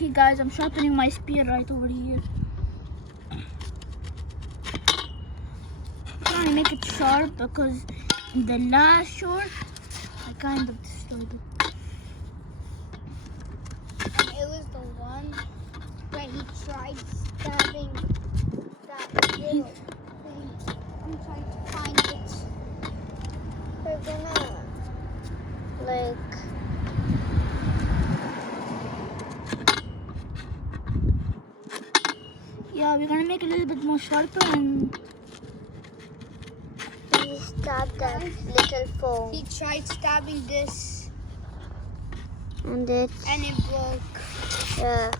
Okay guys, I'm sharpening my spear right over here. I'm trying to make it sharp because in the last short I kind of destroyed it. And it was the one where he tried stabbing that little thing. I'm trying to find it. We're gonna like Yeah, we're gonna make it a little bit more sharper and he stabbed that little foam. He tried stabbing this and it broke. Yeah.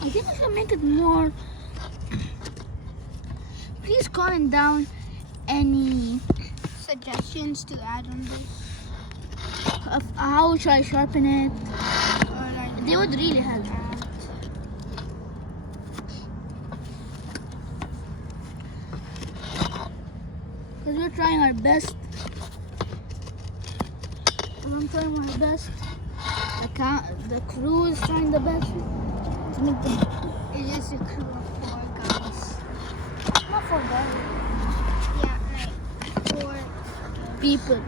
I think I should make it more. Please comment down any Suggestions to add on this? of how should I sharpen it. Or like They would really help. Because we're trying our best. I'm trying my best. The crew is trying the best to make the. It is a crew of 4 guys. Not for guys. Yeah, right. 4 People.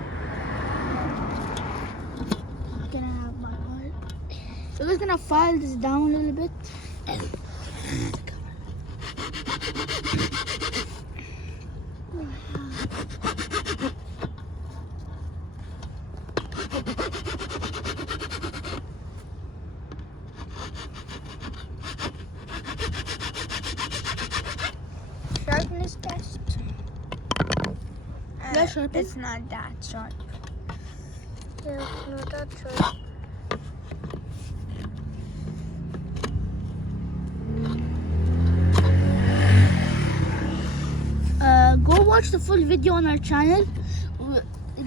Can I have my heart? So we're just gonna file this down a little bit. sharpness test. That's sharp. It's not that sharp. Yeah, not that sharp. Go watch the full video on our channel.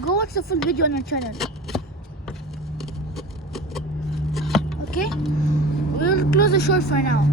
Go watch the full video on our channel. Okay? We'll close the short for now.